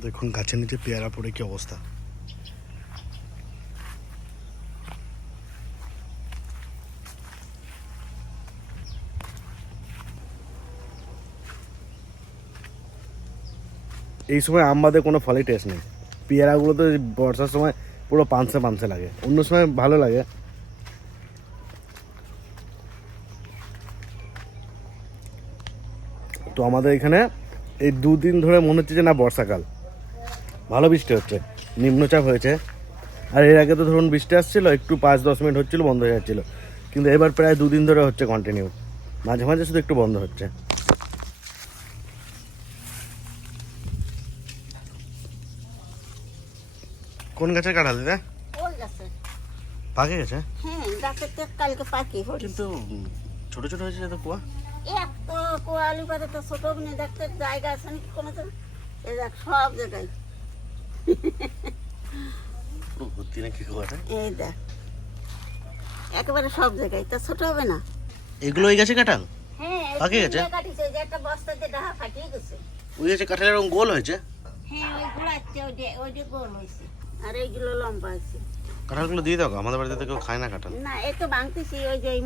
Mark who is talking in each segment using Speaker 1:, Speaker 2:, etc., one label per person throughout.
Speaker 1: দেখুন, গাছের নিচে পেয়ারা পড়ে কি অবস্থা। এই সময় আমবাদে কোনো ফলই টেস্ট নেই। পেয়ারাগুলো তো বর্ষার সময় পুরো পানসে পানসে লাগে। অন্য সময় ভালো লাগে। তো আমাদের এখানে এই দুদিন ধরে মনে হচ্ছে যে না বর্ষাকাল। ভালো বৃষ্টি হচ্ছে নিম্নচাপ হয়েছে। আর এর আগে তো ধরুন বৃষ্টি আসছিল একটু পাঁচ দশ মিনিট হচ্ছিল বন্ধ হয়ে যাচ্ছিল। কিন্তু এবার প্রায় দুদিন ধরে হচ্ছে কন্টিনিউ মাঝে মাঝে শুধু একটু বন্ধ হচ্ছে। কোন গাছের কাঁঠাল দিদা? পাকে গেছে?
Speaker 2: হ্যাঁ গাছের তো কালকে পাখি পড়ি
Speaker 1: কিন্তু ছোট ছোট হয়েছে তো কুয়া?
Speaker 2: এত কোয়ালি পাতা তো ছোট নিয়ে দেখতে জায়গা আছে নাকি কোনো তো সব জায়গায়।
Speaker 1: ভর্তি নাকি কুয়াটা
Speaker 2: এই দেখ। একেবারে সব জায়গায় তা ছোট হবে না।
Speaker 1: এগুলো ওই গাছে কাঁঠাল?
Speaker 2: হ্যাঁ
Speaker 1: পাকে গেছে?
Speaker 2: কাটিছে যে একটা বস্তাতে ডাহা ফাটিয়ে গেছে।
Speaker 1: ওই গাছে কাঁঠালের রকম গোল হয়েছে?
Speaker 2: হ্যাঁ ওই ঘোরাচ্ছে ওই ওই যে গোল হয়েছে। আর এইগুলো লম্বা আছে।
Speaker 1: কাঁঠালগুলো দিয়ে দাও আমাদের বাড়িতে তো কেউ খায় না কাঁঠাল।
Speaker 2: না এই তো ভাঙতেছি ওই যে এই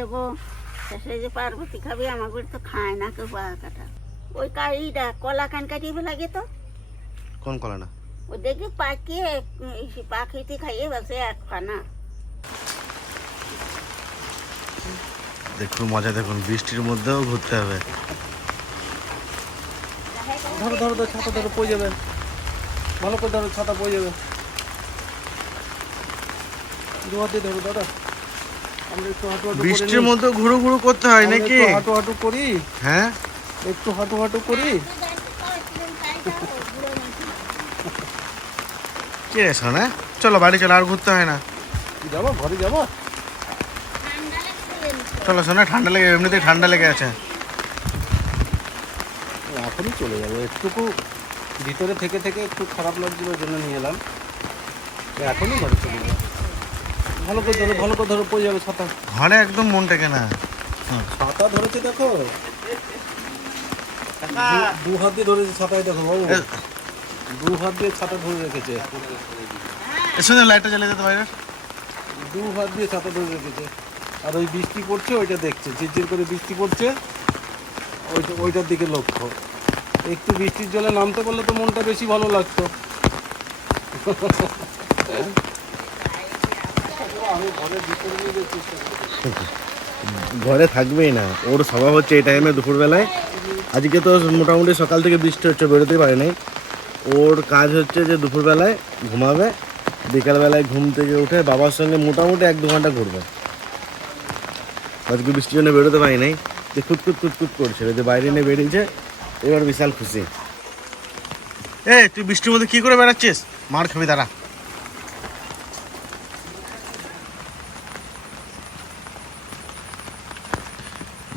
Speaker 2: দেবো। যে পার্বতী খাবে আমার বাড়ি তো খায় না কেউ ওই কাইটা কলা কান কাটিয়ে ফেলাগে তো।
Speaker 1: কোন কলা না?
Speaker 2: পাকিয়ে পাখিতে খাইয়ে বসে এক খানা
Speaker 1: দেখুন মজা দেখুন বৃষ্টির মধ্যেও ঘুরতে হবে।
Speaker 3: ধরো ধরো ধরো ছাতা ধরো পড়ে যাবে। ভালো করে ধরো ছাতা পড়ে যাবে। দু হাতে ধরো দাদা।
Speaker 1: বৃষ্টির মধ্যে ঘুরু ঘুরু করতে হয় নাকি?
Speaker 3: হাঁটু হাঁটু করি।
Speaker 1: হ্যাঁ?
Speaker 3: একটু হাঁটু হাঁটু করি।
Speaker 1: কে রে শোনা চলো বাড়ি চলো আর ঘুরতে হয় না।
Speaker 3: যাব ঘরে যাব।
Speaker 1: চলো শোনা ঠান্ডা লেগে এমনিতেই ঠান্ডা লেগে আছে।
Speaker 3: এখনই চলে যাব একটুকু ভিতরে থেকে থেকে একটু খারাপ লাগছিল জন্য নিয়ে এলাম। এখনই ঘরে চলে যাব। ভালো করে ধরো ভালো করে ধরো পড়ে যাবে ছাতা।
Speaker 1: ঘরে একদম মন টেকে না।
Speaker 3: ছাতা ধরেছে দেখো। দু- দু হাত দিয়ে ধরেছে ছাতায় দেখো বাবু। দু হাত দিয়ে ছাতা ধরে রেখেছে।
Speaker 1: এর সঙ্গে লাইটটা জ্বালিয়ে দিতে বাইরে
Speaker 3: দু হাত দিয়ে ছাতা ধরে রেখেছে। আর ওই বৃষ্টি পড়ছে ওইটা দেখছে। ঝিরঝির করে বৃষ্টি পড়ছে ওইটা ওইটার দিকে লক্ষ্য। একটু বৃষ্টির জলে নামতে পারলে তো মনটা বেশি ভালো লাগতো।
Speaker 1: ঘরে থাকবেই না। ওর স্বভাব হচ্ছে এই টাইমে দুপুরবেলায়। আজকে তো মোটামুটি সকাল থেকে বৃষ্টি হচ্ছে বেরোতেই পারে নাই ওর কাজ হচ্ছে যে দুপুরবেলায় ঘুমাবে, বিকালবেলায় ঘুম থেকে উঠে বাবার সঙ্গে মোটামুটি এক দু ঘণ্টা ঘুরবে। আজকে বৃষ্টির জন্য বেরোতে পারি নাই, যে কুতকুত কুতকুত করছিল যে বাইরে নিয়ে বেরিয়েছে, এবার বিশাল খুশি। এ, তুই বৃষ্টির মধ্যে কী করে বেড়াচ্ছিস? মার খাবি দাঁড়া।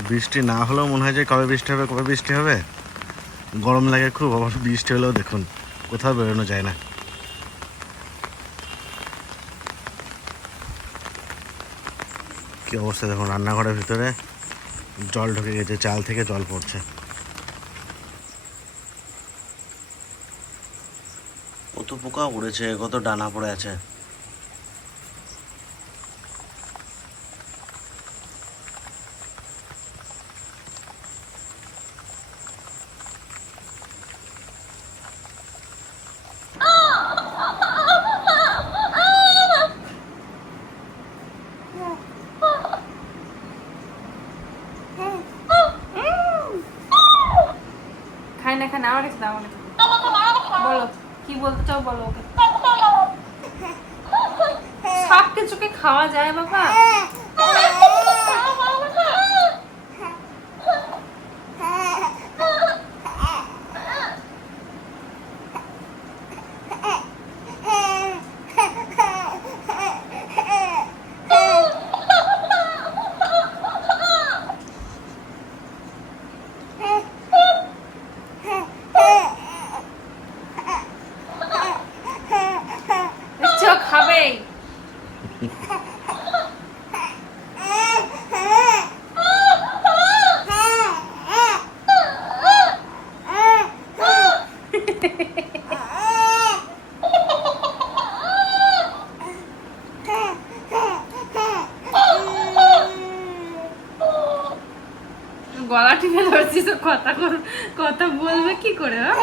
Speaker 1: বৃষ্টি না হলেও মনে হয় যে কবে বৃষ্টি হবে, কবে বৃষ্টি হবে। গরম লাগে খুব, আবার বৃষ্টি হলেও দেখুন। কোথাও বেরোনো যায় না। কি অবস্থা দেখুন, রান্নাঘরের ভিতরে জল ঢুকে গেছে, চাল থেকে জল পড়ছে। কত পোকা উড়েছে কত ডানা পড়ে আছে
Speaker 4: খাই না খাই না আমার কাছে দাও। বলো কি বলতে চাও বলো ওকে সব কিছুকে খাওয়া যায় বাবা গলা টিপে ধরছিস কথা কথা বলবে কি করে হ্যাঁ?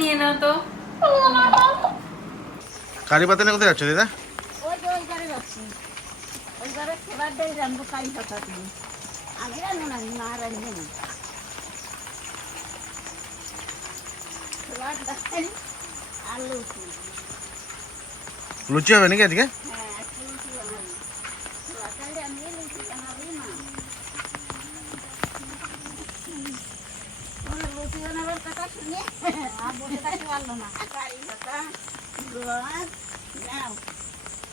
Speaker 4: নিয়ে নাও তো
Speaker 1: কারি পাতালে কোথায় যাচ্ছ দিদা?
Speaker 2: ওই যে ওই ঘরে যাচ্ছি। ওই ঘরে খাবার দেয় রান্না কারি কথা তুমি আমি রান্না না মা রান্না না খাবার দেয় আলু।
Speaker 1: লুচি হবে নাকি আজকে
Speaker 2: হ্যাঁ একটু লুচি বানাবি খাবারটা আমি লুচি বানাবি না ওরা লুচি বানাবার কথা শুনে আর বসে থাকতে পারল না কারি কথা রোয়াজ নাও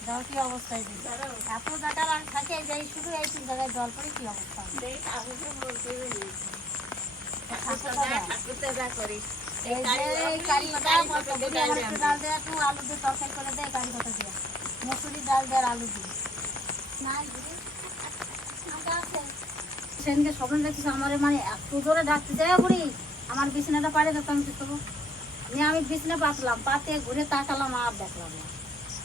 Speaker 5: দাও কি অবস্থায় দিই এত জায়গা থাকে যাই শুধু এই তিন জায়গায় জল পড়ে কি অবস্থা? আমার একটু ডাল দেয় একটু আলু দিয়ে তরকারি করে দেয় কারি পাতা দিয়ে? মসুরি ডাল দেয় আলু দিয়ে। নাই দিদি আমার আছে। সেদিনকে স্বপ্ন দেখছিস আমার মানে এত জোরে ডাকতে যায় আমার বিছানাটা পাড়ে কি করব? আমি বিছানা পাতলাম পাতে ঘুরে তাকালাম আর দেখলাম না।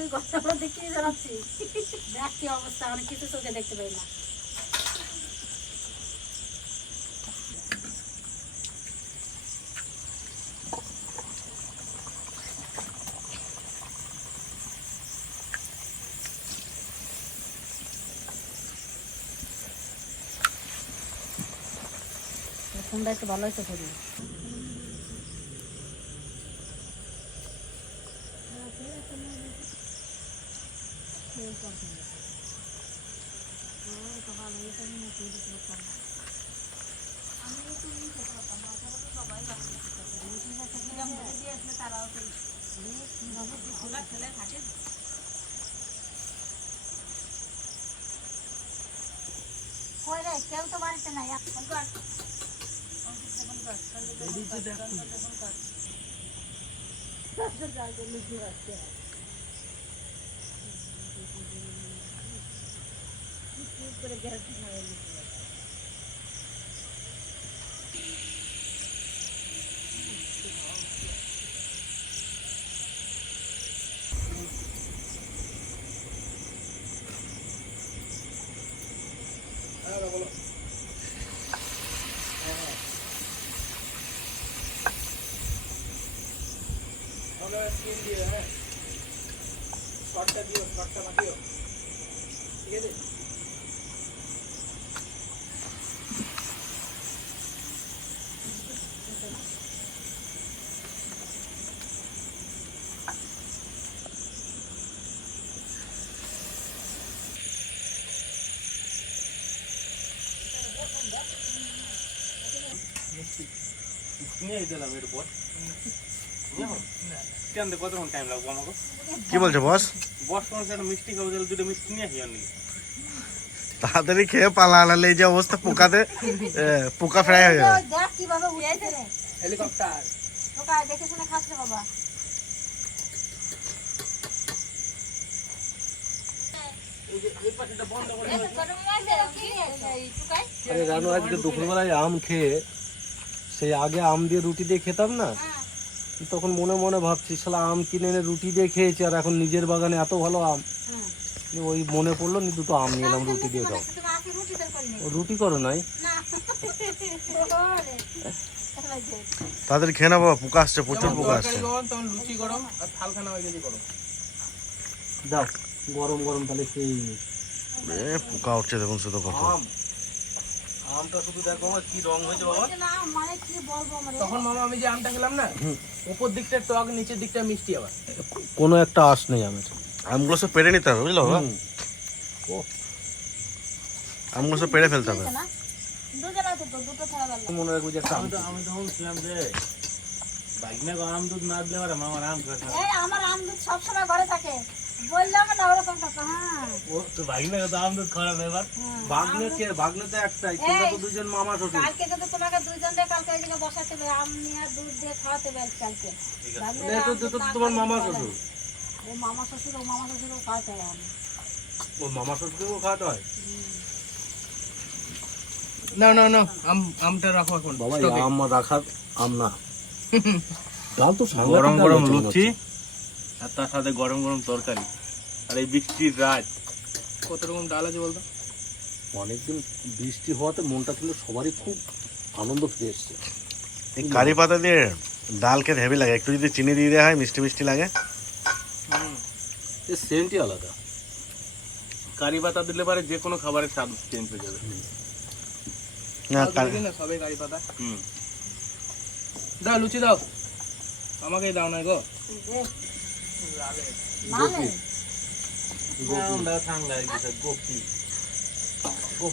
Speaker 5: তুই দেখ কি অবস্থা অনেক কিছু চোখে দেখতে পাই না। ফোনটা একটু ভালো হয়েছে করি কই রে কেউ তো বাড়িতে নাই ফোন কর
Speaker 3: নিয়ে দিলাম এর পর কেন
Speaker 1: কি বলছো বস
Speaker 3: বস কোনো একটা মিষ্টি খাব তাহলে দুটো মিষ্টি নিয়ে আসি আমি
Speaker 1: তাড়াতাড়ি খেয়ে পালা আনালে এই যে অবস্থা পোকাতে এ, পোকা ফ্রাই হয়ে যাবে
Speaker 5: দেখ কীভাবে উঠেছে রে
Speaker 3: হেলিকপ্টার
Speaker 5: টোকায় দেখে শুনে খাচ্ছে বাবা
Speaker 3: আরে রানু আজকে দুপুরবেলায় আম খেয়ে সেই আগে আম দিয়ে রুটি দিয়ে খেতাম না? তখন মনে মনে ভাবছি শালা আম কিনে এনে রুটি দিয়ে খেয়েছি আর এখন নিজের বাগানে এত ভালো আম। ওই মনে পড়ল নি দুটো আম নিয়ে এলাম রুটি দিয়ে খাও।
Speaker 5: আজকে রুটি
Speaker 3: ও রুটি করো নাই?
Speaker 1: তাদের খেয়ে নেব পোকা আসছে প্রচুর পোকা আসছে।
Speaker 3: দাও গরম গরম তাহলে খেয়ে
Speaker 1: এ, পোকা উঠছে দেখুন শুধু কত।
Speaker 3: আম। আমটা শুধু দেখো বাবা কি রং হয়েছে বাবা।
Speaker 5: মানে কি বলব
Speaker 6: তখন মামা আমি যে আমটা খেলাম না উপর দিকটা টক নিচের দিকটা মিষ্টি আবার।
Speaker 3: কোনো একটা আশ নেই আমের।
Speaker 1: আমগুলো সব পেড়ে নিতে হবে বুঝলো বাবা? আমগুলো সব পেড়ে ফেলতে হবে।
Speaker 3: মনে রাখব যে একটা আম
Speaker 6: আমি তখন ছিলাম যে বাইকনে আম দুধ না দিলে আর মামার আম খেয়ে
Speaker 5: আমার আম দুধ সবসময় ঘরে থাকে। বললাম না ওরকম কথা হ্যাঁ।
Speaker 6: ও তো বাইকনে তো আম দুধ এবার
Speaker 3: বাগনে কে বাগনে তো একটাই তোমরা তো দুজন মামা শ্বশুর
Speaker 5: কালকে কিন্তু তোমাকে দুইজন কালকে ওই বসাতে হবে আম নিয়ে দুধ দিয়ে খাওয়াতে হবে কালকে।
Speaker 3: না, তো- তো- তো তোমার মামা শ্বশুর।
Speaker 5: ও মামা শ্বশুর ও মামা শ্বশুর ও খাওয়াতে হবে আম।
Speaker 3: ও মামা শ্বশুরকেও খাওয়াতে হয়?
Speaker 6: না না না আম আমটা রাখো এখন
Speaker 3: বাবা আম রাখার আম না। ডাল তো
Speaker 7: গরম গরম লুচি। আর তার সাথে গরম গরম তরকারি। আর এই বৃষ্টির রাত।
Speaker 6: কত রকম ডাল আছে বলতো?
Speaker 3: অনেকদিন বৃষ্টি হওয়াতে মনটা কিন্তু সবারই খুব আনন্দ ফিরে এসছে।
Speaker 1: এই কারি পাতা দিয়ে ডাল খেতে হেভি লাগে। একটু যদি চিনি দিয়ে দেওয়া হয় মিষ্টি মিষ্টি লাগে।
Speaker 3: এর সেন্টই আলাদা।
Speaker 7: কারি পাতা দিলে পারে যে কোনো খাবারের স্বাদ চেঞ্জ হয়ে যাবে।
Speaker 1: না কারি-
Speaker 6: সবাই গাড়ি পাতা।
Speaker 7: হুম।
Speaker 6: দাও লুচি দাও। আমাকে দাও না গো।
Speaker 5: মানে?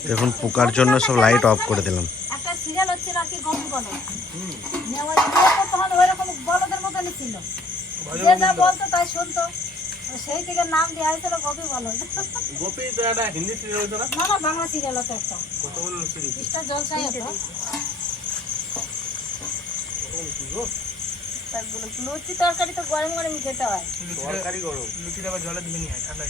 Speaker 1: দেখুন পোকার জন্য সব লাইট অফ করে দিলাম।
Speaker 5: একটা সিরিয়াল হচ্ছিল আর কি গল্প বলো। নিয়ে ওই বলদের মতনই ছিল। যে যা বলতো তাই শুনতো। সেই থেকে নাম দেওয়া হয়েছিল গপি বলো।
Speaker 7: গোপী তো একটা হিন্দি সিরিয়াল হতো না?
Speaker 5: না না বাংলা সিরিয়াল হতো একটা। ইস্টার জলসাই হতো। লুচি তরকারি তো গরম গরম খেতে হয়।
Speaker 6: লুচিটা লুচিটা আবার জলে ধুয়ে নিয়ে ঠান্ডা